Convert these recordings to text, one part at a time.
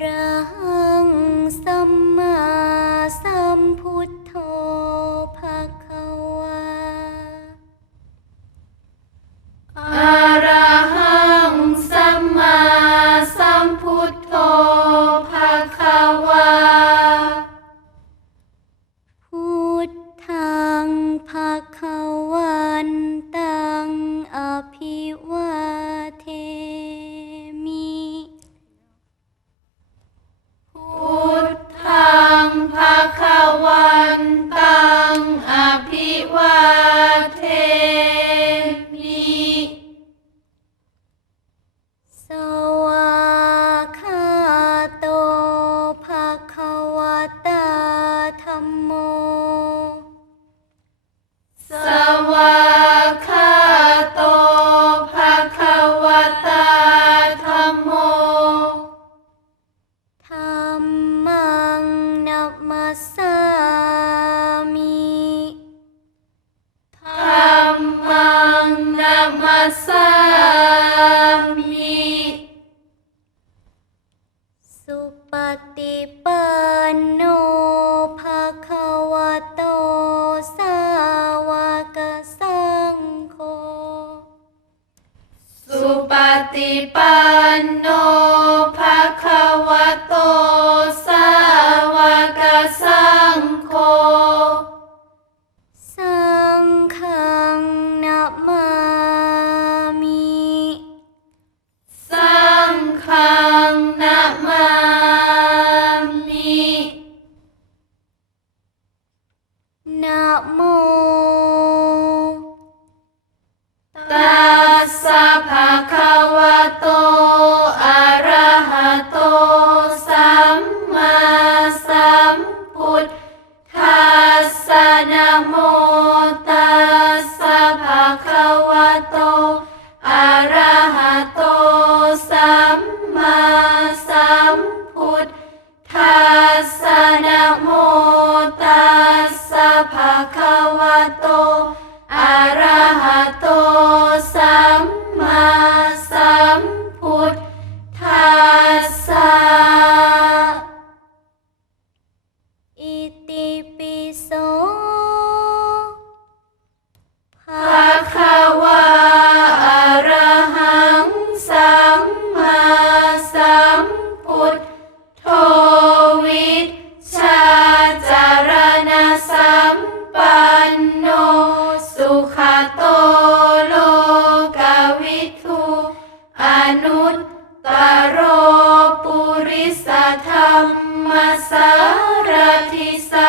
人。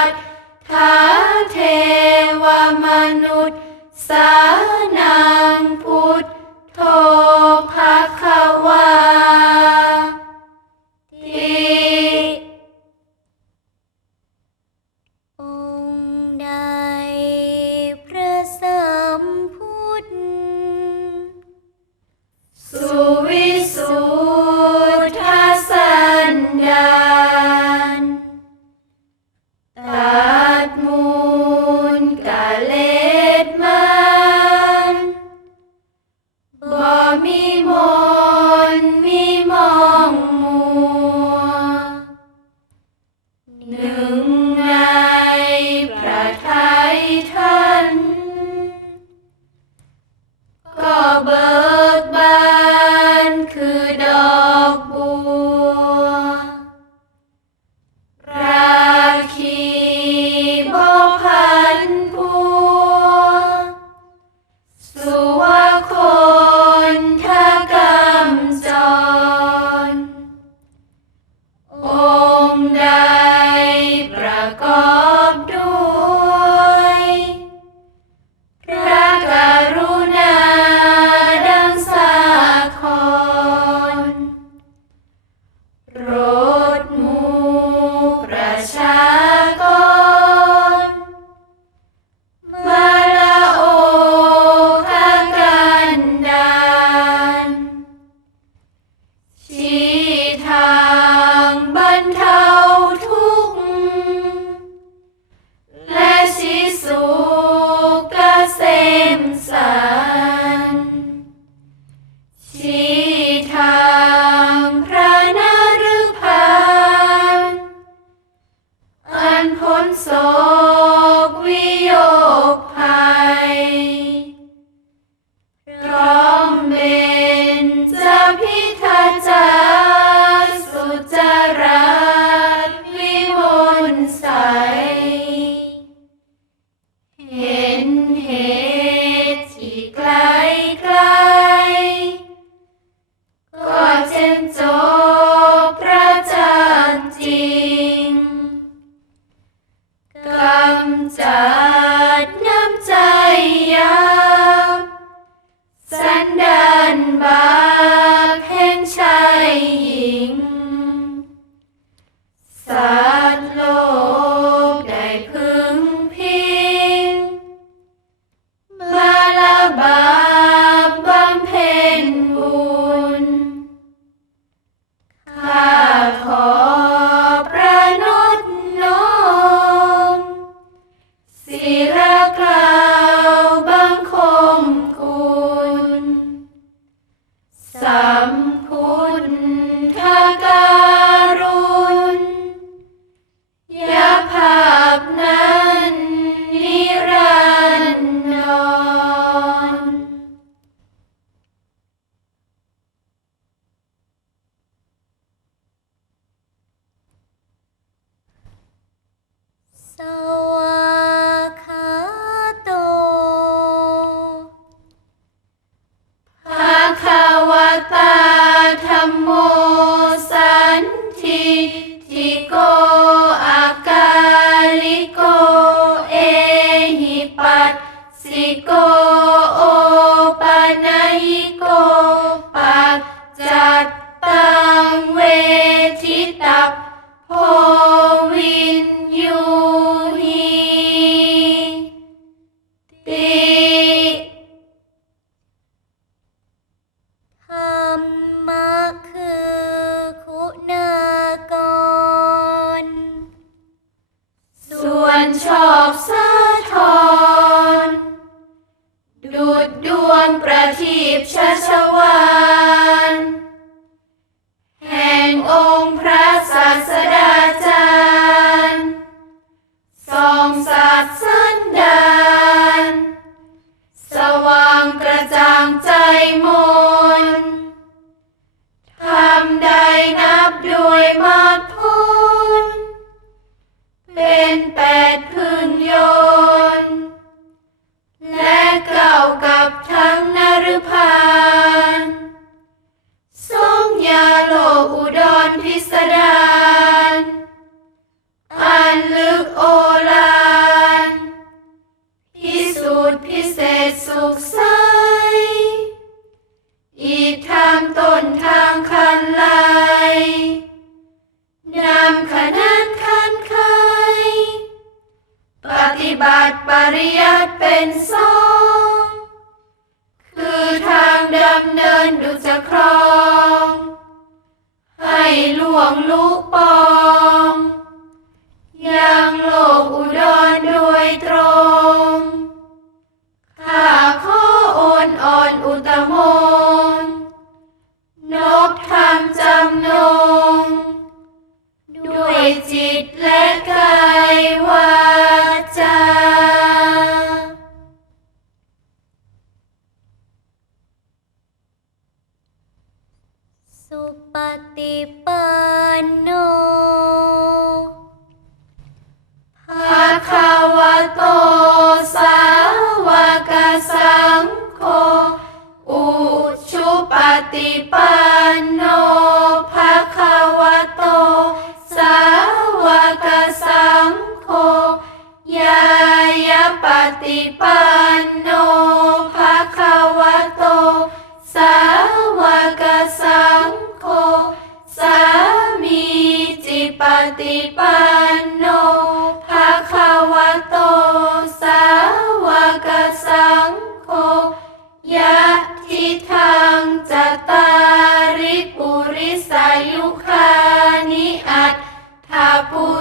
ทธาเทวมนุษย์ friends.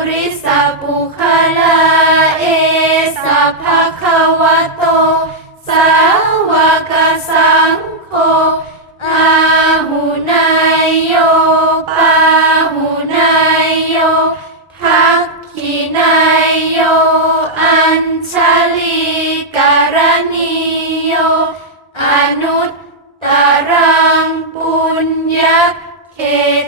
ริสปุคลาเอสะภะคะวะโต สาวกสังโฆอาหุนายโยปาหุนายโยทักขินายโย อัญชลิการณียโย อนุตตรังปุญญเขต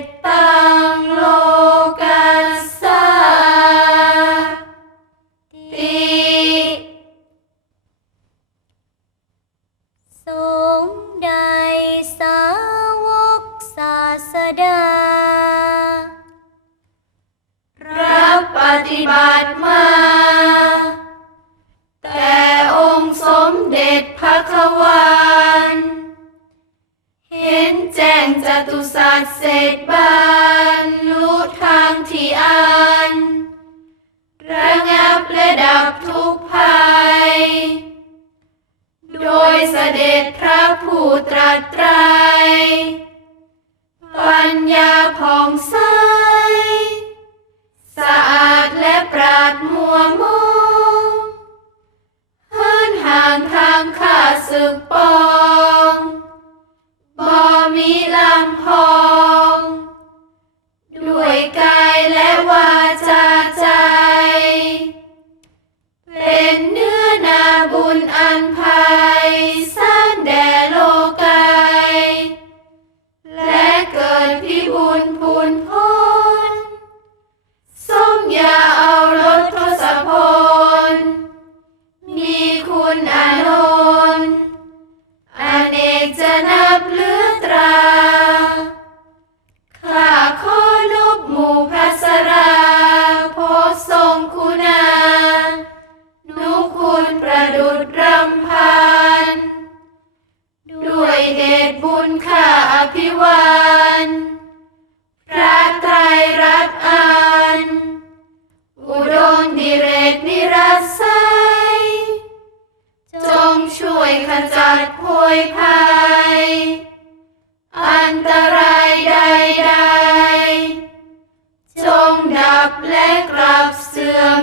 ระผู้ตรัสไตรปัญญาผ่องใส สะอาดและปราดมัวมงเฮินห่างทางข้าศึกปองบ่มีลำพอง ด้วยกายและวาจาใจ เป็นเนื้อนาบุญอันพา ยภัย อันตรายใดๆ จงดับและกลับเสื่อม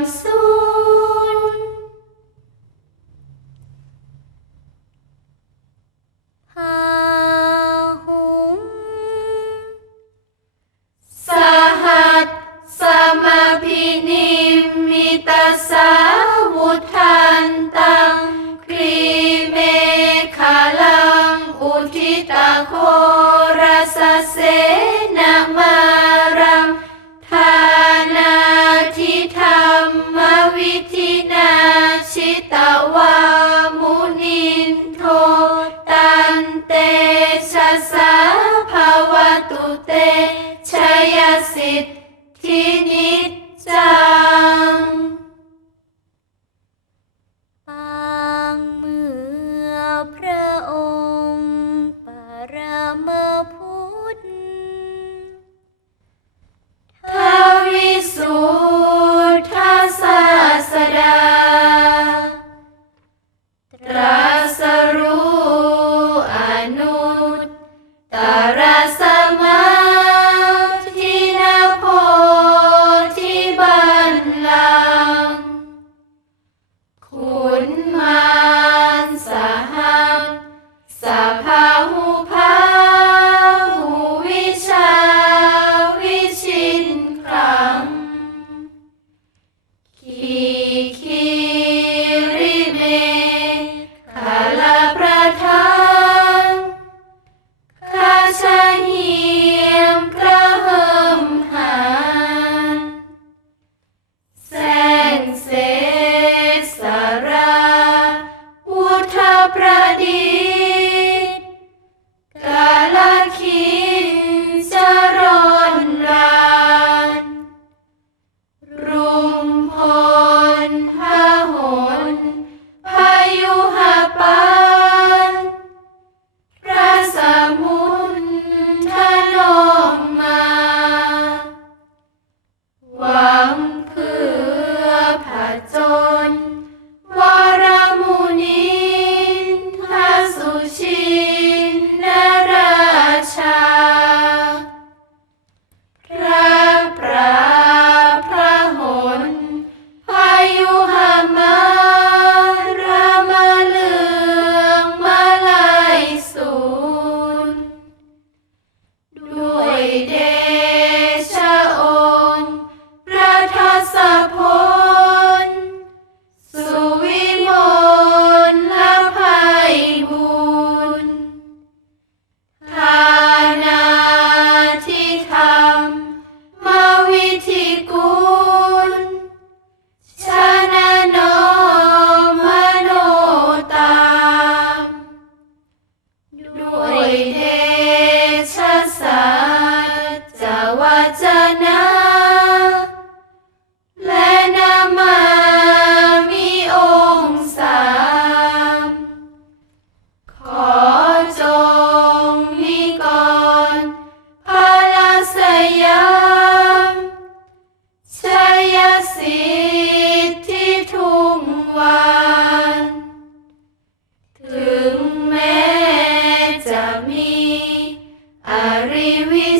அறிவி